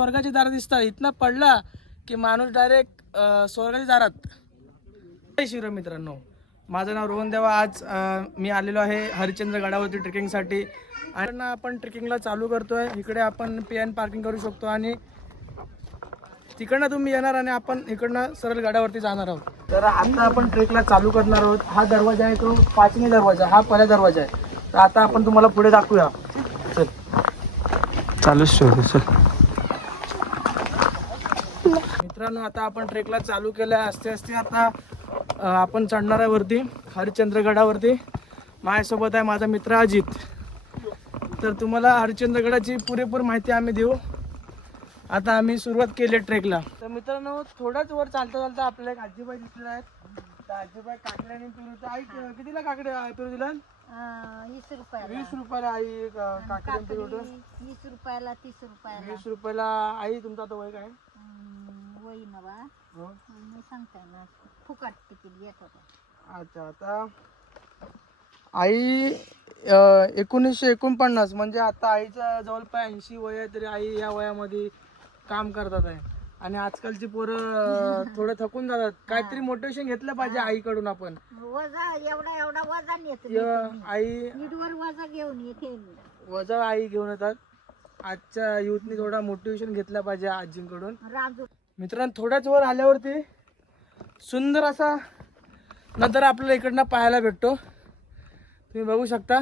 स्वर्गाची दारं दिसतात. इथनं पडला की माणूस डायरेक्ट स्वर्गाच्या दारात. शिवराय मित्रांनो, माझं नाव रोहन देवा. आज मी आलेलो आहे हरिश्चंद्र गडावरती ट्रेकिंगसाठी. आणि आपण ट्रेकिंगला चालू करतोय. इकडे आपण PN पार्किंग करू शकतो आणि तिकडनं तुम्ही येणार आणि आपण इकडनं सरळ गडावरती जाणार आहोत. तर आता आपण ट्रेकला चालू करणार आहोत. हा दरवाजा आहे तो 5नी दरवाजा, हा पहिला दरवाजा आहे. तर आता आपण तुम्हाला पुढे दाखवूया. चल चालूच ठेवतो. चल मित्रांनो, आता आपण ट्रेकला चालू केलं. असते असते आता आपण चढणार आहे वरती हरिश्चंद्रगडावरती. माझ्यासोबत आहे माझा मित्र अजित. तर तुम्हाला हरिश्चंद्रगडाची पुरेपूर माहिती आम्ही देऊ. आता आम्ही सुरुवात केली ट्रेकला. तर मित्रांनो, थोडाच वर चालता चालता आपल्याला एक आजीबाई दिसले आहेत. त्या आजीबाई काकड्याने पेरू. आई कितीला काकडे पेरू दिला? 20 रुपयाला. 20 रुपयाला आई काकड्याने पेरू. 20 रुपयाला, 30 रुपयाला. 20 रुपयाला. आई तुमचा आता वय काय? वही नवा मी सांगताय ना, फुकट तिकीट येत होतं. अच्छा. आता आई 1949 म्हणजे आता आईचा जवळपास 80 वय आहे. तरी आई या वयामध्ये काम करतात आहे. आणि आजकालची पोरं थोडं थकून जातात. काहीतरी मोटिवेशन घेतलं पाहिजे आईकडून. आपण वजा एवढा वजन येत आई नीटवर वजा घेऊन येते. वजा आई घेऊन येतात. आजच्या युथनी थोडा मोटिवेशन घेतलं पाहिजे आजींकडून. मित्रांनो, थोड्याच वर आल्यावरती सुंदर असा नजारा आपल्याला इकडनं पाहायला भेटतो. तुम्ही बघू शकता.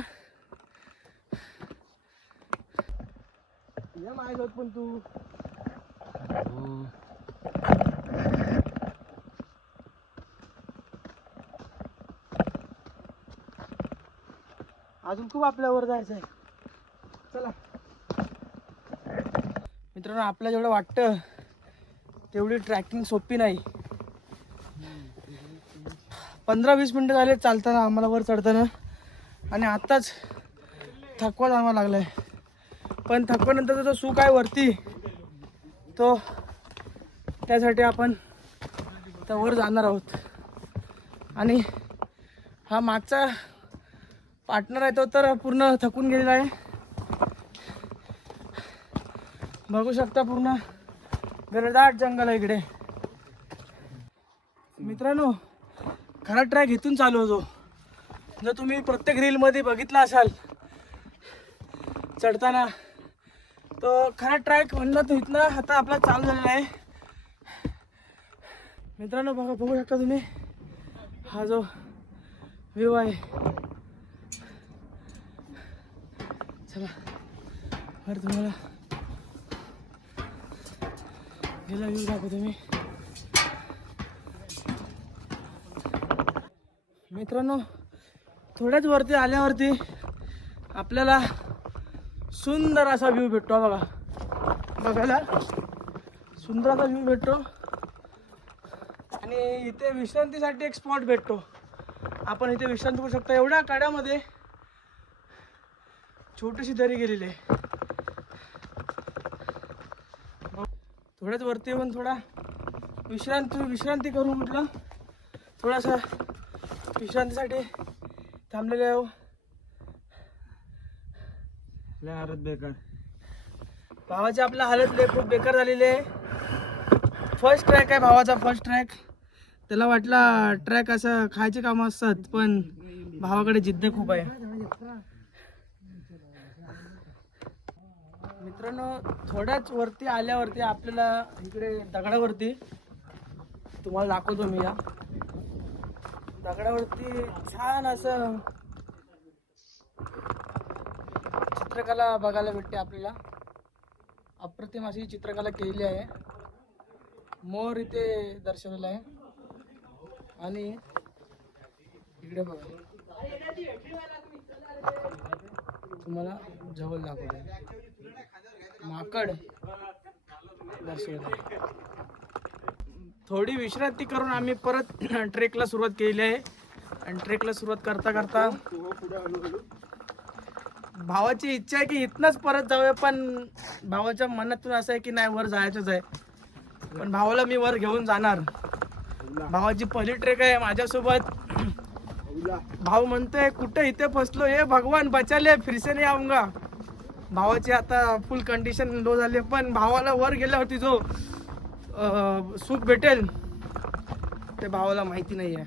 या माझ्यासोबत पण तू. अजून खूप आपल्यावर जायचं आहे. चला मित्रांनो, आपल्याला जेवढं वाटतं तेवढी ट्रॅकिंग सोपी नाही. 15-20 मिनटं झाले चालताना आम्हाला वर चढताना. आणि आत्ताच थकवा जाणवा लागलाय. पण थकवानंतर जो सुख आहे वरती, तो त्यासाठी आपण त्या वर जाणार आहोत. आणि हा मागचा पार्टनर आहे तो तर पूर्ण थकून गेलेला आहे. बघू शकता पूर्ण घनदाट जंगल आहे इकडे. मित्रांनो, खरा ट्रॅक इथून चालू होतो. जर तुम्ही प्रत्येक रीलमध्ये बघितला असाल चढताना, तो खरा ट्रॅक म्हणलं तर इथनं आता आपला चालू झालेला आहे. मित्रांनो, बघू शकता तुम्ही हा जो व्ह्यू आहे. चला बरं, तुम्हाला गेला व्ह्यू दाखवतो मी. मित्रांनो, थोड्याच वरती आल्यावरती आपल्याला सुंदर असा व्ह्यू भेटतो. बघा, बघायला सुंदर असा व्ह्यू भेटतो. आणि इथे विश्रांतीसाठी एक स्पॉट भेटतो. आपण इथे विश्रांती करू शकतो. एवढ्या काड्यामध्ये छोटीशी दरी गेलेली आहे. थोड्याच वरती येऊन थोडा विश्रांती करू म्हटलं. थोडासा विश्रांतीसाठी थांबलेले आहे. हालत बेकार. भावाची आपला हालत खूप बेकार झालेली आहे. फर्स्ट ट्रॅक आहे भावाचा, फर्स्ट ट्रॅक. त्याला वाटला ट्रॅक असं खायचे कामं असतात, पण भावाकडे जिद्द खूप आहे. मित्रांनो, थोड्याच वरती आल्यावरती आपल्याला इकडे दगडावरती तुम्हाला दाखवतो मी. या दगडावरती छान असं चित्रकला बघायला भेटते आपल्याला. अप्रतिम अशी चित्रकला केलेली आहे. मोर इथे दर्शवलेला आहे. आणि इकडे बघा, तुम्हाला जवळ दाखवतो, माकड दर्शवलेलं आहे. थोडी विश्रांती करून आम्ही परत ट्रेकला सुरुवात केली आहे. आणि ट्रेकला सुरुवात करता करता भावाची इच्छा आहे की इथनंच परत जाऊया. पण भावाच्या मनातून असं आहे की नाही, वर जायचंच आहे. पण भावाला मी वर घेऊन जाणार. भावाची पहिली ट्रेक आहे माझ्यासोबत. भाऊ म्हणतोय कुठे इथे फसलो, हे भगवान बचा ले, फिर से नहीं आऊंगा. भावाची आता फुल कंडिशन लो झाली, पण भावाला वर गेल्यावरती जो सुख भेटेल ते भावाला माहिती नाही आहे.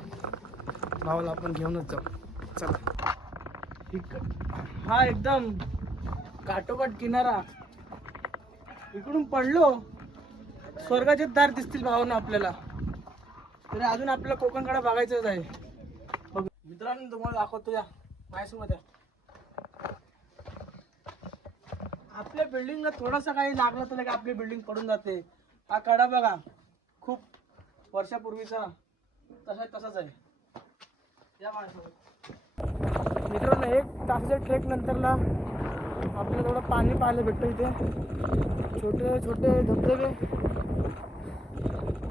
भावाला आपण घेऊनच जाऊ. चला. हा एकदम काटोकाट किनारा, इकडून पडलो स्वर्गाचे दार दिसतील भावांना आपल्याला. तरी अजून आपल्याला कोकणकडे बघायचंच आहे. बघ मित्रांनो, तुम्हाला दाखवतो या माझ्यासोबत आहे. आपल्या बिल्डिंगला थोडासा काही लागलं तर आपली बिल्डिंग पडून जाते. हा कडा बघा, खूप वर्षापूर्वीचा तसाच आहे. या माझ्यासोबत मित्रांनो, 1 तासाच्या ट्रेक नंतरला आपल्याला थोडं पाणी पाहायला भेटतं. इथे छोटे छोटे धबधबे,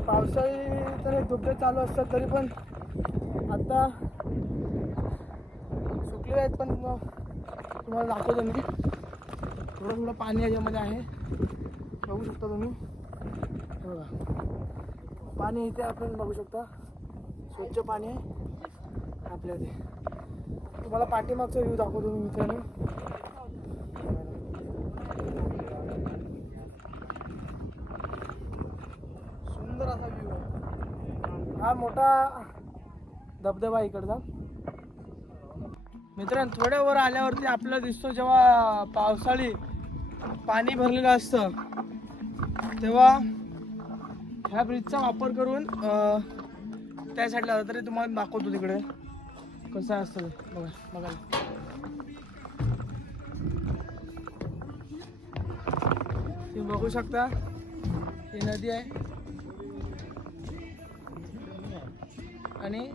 पावसाळी तर हे धबधबे चालू असतात, तरी पण आता सुकले आहेत. पण तुम्हाला दाखवतो मी, थोडं थोडं पाणी याच्यामध्ये आहे, बघू शकता तुम्ही. बघा पाणी इथे आपण बघू शकता, स्वच्छ पाणी आहे आपल्या इथे. तुम्हाला पाठीमागचा व्ह्यू दाखवतो मी मित्रांनो. सुंदर असा व्ह्यू आहे. हा मोठा धबधबा आहे इकडचा. मित्रांनो, थोड्या वर आल्यावरती आपल्याला दिसतो, जेव्हा पावसाळी पाणी भरलेलं असतं तेव्हा ह्या ब्रिजचा वापर करून त्या साईडला जातं. तरी तुम्हाला दाखवतो तिकडे कसं असतं बघा. बघा तुम्ही बघू शकता, ही नदी आहे आणि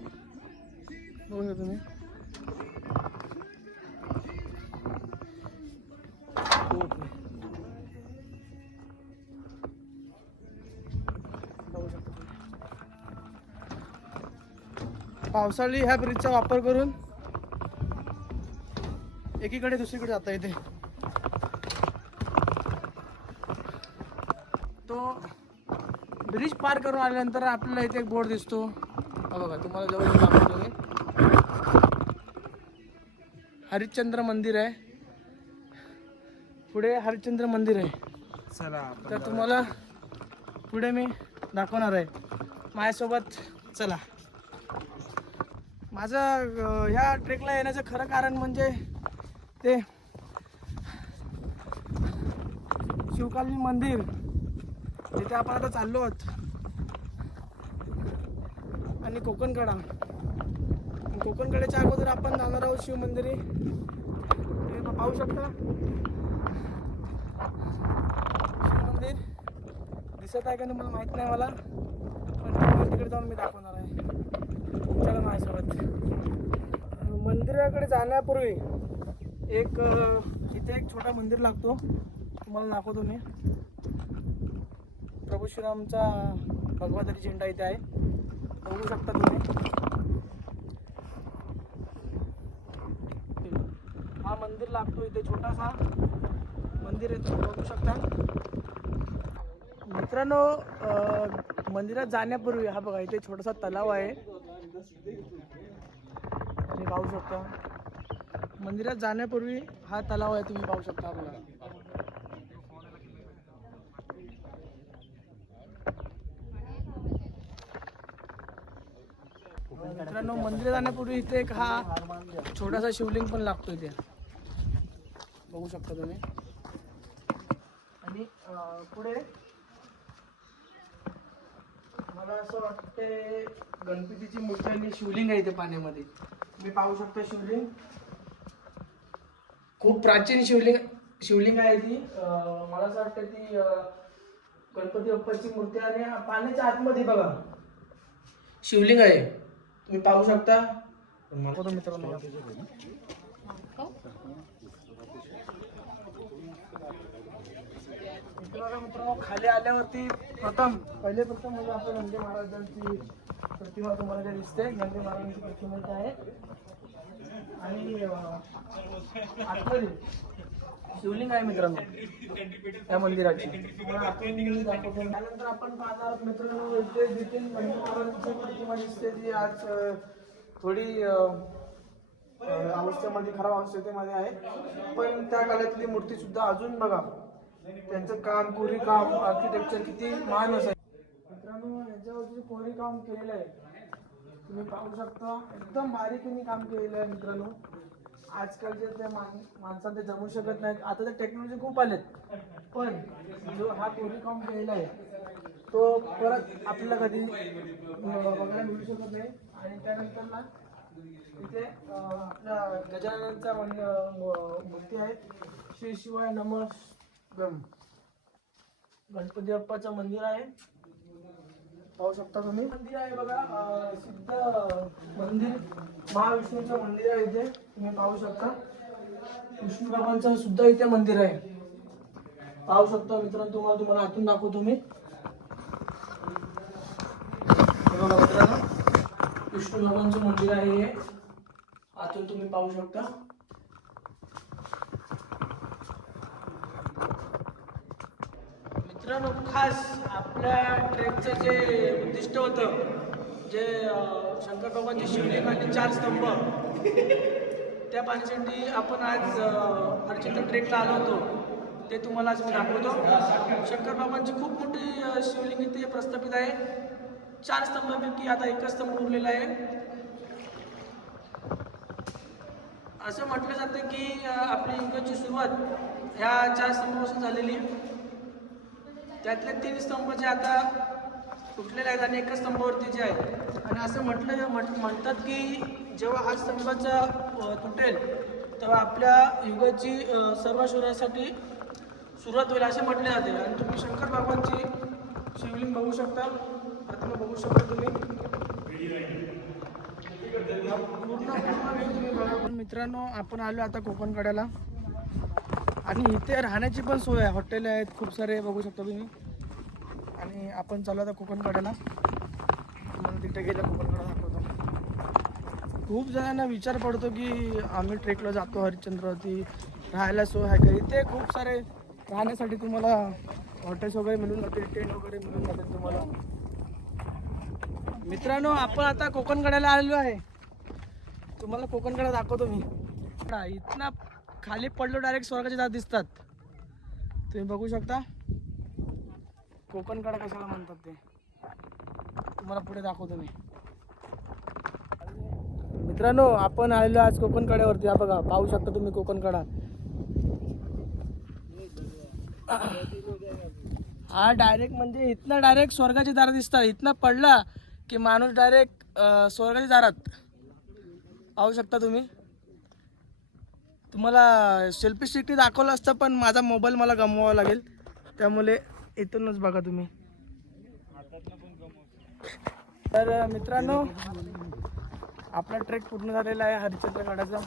बघू शकता तुम्ही पावसाळी ह्या ब्रिजचा वापर करून एकीकडे दुसरीकडे जाता येते. तो ब्रिज पार करून आल्यानंतर आपल्याला इथे एक बोर्ड दिसतो. हा बघा, तुम्हाला जवळ दाखवतो मी. हरिश्चंद्र मंदिर आहे पुढे, हरिश्चंद्र मंदिर आहे. चला, तर तुम्हाला पुढे मी दाखवणार आहे. माझ्यासोबत चला. माझं ह्या ट्रेकला येण्याचं खरं कारण म्हणजे ते शिवकालीन मंदिर, जिथे आपण आता चाललो आहोत, आणि कोकणकडा. कोकणकड्याच्या अगोदर आपण जाणार आहोत शिव मंदिरी. पाहू शकता शिव मंदिर दिसत आहे का तुम्हाला माहित नाही मला, पण तिकडे जाऊन मी दाखवणार आहे. चला माझ्यासोबत. मंदिराकडे जाण्यापूर्वी इथे एक छोटा मंदिर लागतो, तुम्हाला दाखवतो मी. प्रभू श्रीरामचा भगवा तरी झेंडा इथे आहे, बघू शकता तुम्ही. हा मंदिर लागतो इथे, छोटासा मंदिर आहे, तुम्ही बघू शकता. मित्रांनो, मंदिरात जाण्यापूर्वी हा बघा, इथे छोटासा तलाव आहे, तुम्ही पाहू शकता. मंदिरात जाण्यापूर्वी हा तलाव आहे, तुम्ही पाहू शकता. बघा मित्रांनो, मंदिरात जाण्यापूर्वी इथे एक हा छोटासा शिवलिंग पण लागतो इथे, बघू शकता तुम्ही. आणि पुढे मला असं वाटते गणपतीची मूर्ती आणि शिवलिंग आहे इथे पाण्यामध्ये, तुम्ही पाहू शकता. शिवलिंग खूप प्राचीन शिवलिंग आहे ती. मला असं वाटतं ती गणपती बाप्पाची मूर्ती, आणि पाण्याच्या आतमध्ये बघा शिवलिंग आहे, तुम्ही पाहू शकता. मित्रांनो, खाली आल्यावरती पहिले म्हणजे आपण नंदी महाराजांची प्रतिमा तुम्हाला काय दिसते. नंदी महाराजांची प्रतिमा आहे, आणि आतमध्ये शिवलिंग आहे मित्रांनो त्या मंदिराची. त्यानंतर आपण पाहणार मित्रांनो, इथे देखील नंदी महाराजांची प्रतिमा दिसते, जी आज थोडी अवस्थेमध्ये, खराब अवस्थेमध्ये आहे. पण त्या काळातली मूर्ती सुद्धा अजून बघा, त्यांचं काम, कोरीव काम, आर्किटेक्चर किती महान असेल. मित्रांनो, याच्यावरती कोरीव काम केलेलं आहे, तुम्ही पाहू शकता. एकदम बारीकीने काम केलेलं आहे मित्रांनो. आजकालचे त्या माणसांना ते जमू शकत नाहीत. आता तर टेक्नॉलॉजी खूप आलेत, पण जो हा कोरीव काम केलेला आहे तो परत आपल्याला कधी बघायला मिळू शकत नाही. आणि त्यानंतर ना इथे आपल्या गजाननांचा मूर्ती आहे. श्री शिवाय नमः गम, गणपती बाप्पाचं मंदिर आहे, पाहू शकता तुम्ही. मंदिर आहे बघा, सिद्ध मंदिर, महाविष्णूचं मंदिर आहे इथे, तुम्ही पाहू शकता. विष्णू बाबांचं सुद्धा इथे मंदिर आहे, पाहू शकता मित्रांनो. तुम्हाला आतून दाखवतो मी. बघा मित्रांनो, विष्णू बाबांचं मंदिर आहे हे, आतून तुम्ही पाहू शकता. मित्रांनो, खास आपल्या ट्रेकचं जे उद्दिष्ट होतं, जे शंकर बाबांची शिवलिंग आणि 4 स्तंभ, त्या पाहण्यासाठी आपण आज हरिश्चंद्र ट्रेकला आलो होतो. ते तुम्हाला आज मी दाखवतो. शंकर बाबांची खूप मोठी शिवलिंग इथे प्रस्थापित आहे. 4 स्तंभापैकी आता एकच स्तंभ उरलेला आहे. असं म्हटलं जातं की आपली युगाची सुरुवात ह्या 4 स्तंभापासून झालेली. त्यातले 3 स्तंभ जे आता तुटलेले आहेत आणि एकच स्तंभावरती जे आहे. आणि असं म्हणतात की जेव्हा हा स्तंभाचा तुटेल तेव्हा आपल्या युगाची सर्व शोधासाठी सुरुवात होईल असे म्हटले जाते. आणि तुम्ही शंकर बाबांची शिवलिंग बघू शकता, प्रतिमा बघू शकता तुम्ही. मित्रांनो, आपण आलो आता कोकण कड्याला आणि इथे राहण्याची पण सोय आहे, हॉटेल आहेत खूप सारे, बघू शकता तुम्ही. आणि आपण चालू आता कोकण कड्याला, तुम्हाला तिथे गेलं कोकण कडा दाखवतो. खूप जणांना विचार पडतो की आम्ही ट्रेकला जातो हरिश्चंद्रवरती, राहायला सोय आहे का. इथे खूप सारे राहण्यासाठी तुम्हाला हॉटेल्स वगैरे मिळून जातील, टेंट वगैरे मिळून जातील तुम्हाला. मित्रांनो, आपण आता कोकण कड्याला आलेलो आहे, तुम्हाला कोकण कडा दाखवतो मी. इथनं खाली पडलो डायरेक्ट स्वर्गाचे दार दिसतात, तुम्ही बघू शकता. कोकण कडा कशाला म्हणतात ते तुम्हाला पुढे दाखवतो मी. मित्रांनो, आपण आलेलो आज कोकण कड्यावरती. हा बघा, पाहू शकता तुम्ही कोकण कडा. हा डायरेक्ट म्हणजे इथनं डायरेक्ट स्वर्गाचे दार दिसतात. इथनं पडला की माणूस डायरेक्ट स्वर्गाच्या दारात, पाहू शकता तुम्ही. तुम्हाला सेल्फी स्टिकने दाखवलं असतं, पण माझा मोबाईल मला गमवावा लागेल, त्यामुळे इथूनच बघा तुम्ही. तर मित्रांनो, आपला ट्रेक पूर्ण झालेला आहे हरिश्चंद्रगडाचा.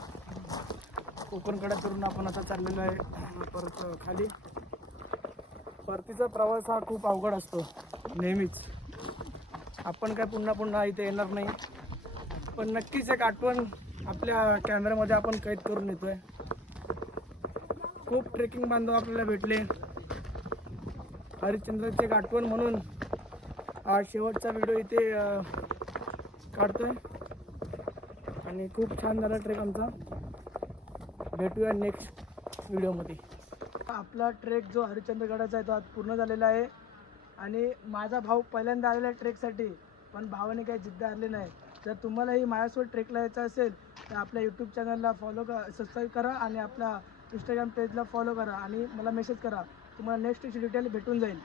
कोकण कडा करून आपण आता चाललेलो आहे परत खाली. परतीचा प्रवास हा खूप अवघड असतो नेहमीच. आपण काय पुन्हा इथे येणार नाही, पण नक्कीच एक आठवण आपल्या कॅमेऱ्यामध्ये आपण कैद करून येतोय. खूप ट्रेकिंग बांधव आपल्याला भेटले, हरिश्चंद्राची एक आठवण म्हणून हा शेवटचा व्हिडिओ इथे काढतोय. आणि खूप छान झाला ट्रेक आमचा. भेटूया नेक्स्ट व्हिडिओमध्ये. आपला ट्रेक जो हरिश्चंद्रगडाचा आहे तो आज पूर्ण झालेला आहे. आणि माझा भाऊ पहिल्यांदा आलेला आहे ट्रेकसाठी, पण भावाने काही जिद्द हारली नाही. जर तुम्हालाही माझ्यासोबत ट्रेकला यायचं असेल तर आपल्या यूट्यूब चॅनलला सबस्क्राईब करा आणि आपल्या इंस्टाग्राम पेजला फॉलो करा आणि मला मेसेज करा, तुम्हाला नेक्स्ट डिटेल भेटून जाईल.